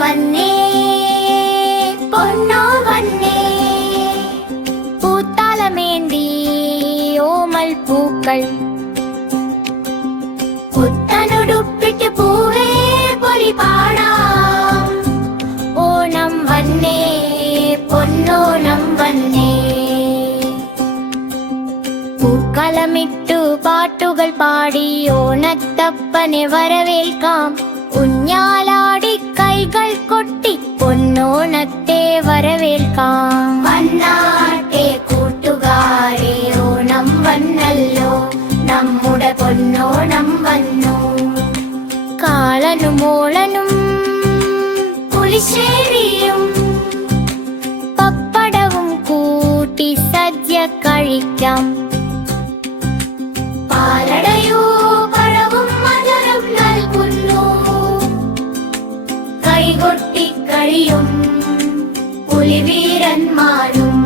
വന്നേ പൊന്നോ വന്നേ. പൂത്താലമേന്തി ഓമൽ പൂക്കൾ പുത്തനുടുപ്പിട്ട് പൂവേ പൊലി പാടാം. ഓണം വന്നേ പൊന്നോണം വന്നേ. പൂക്കളമിട്ടു പാട്ടുകൾ പാടി ഓണത്തപ്പനെ വരവേൽക്കാം. ഊഞ്ഞാലാടി കൈകൾ കൊട്ടി പൊന്നോണത്തെ വരവേൽക്കാം. വന്നാട്ടെ കൂട്ടുകാരെ ഓണം വന്നല്ലോ, നമ്മുടെ പൊന്നോണം വന്നു. കാളനും മോളനും പുളിശ്ശേരിയും പപ്പടവും കൂട്ടി സദ്യ കഴിക്കാം. പാലടയോ പഴവും മധുരം നൽകുന്നു, കൈകൊട്ടി കഴിയും പുലിവീരന്മാരും.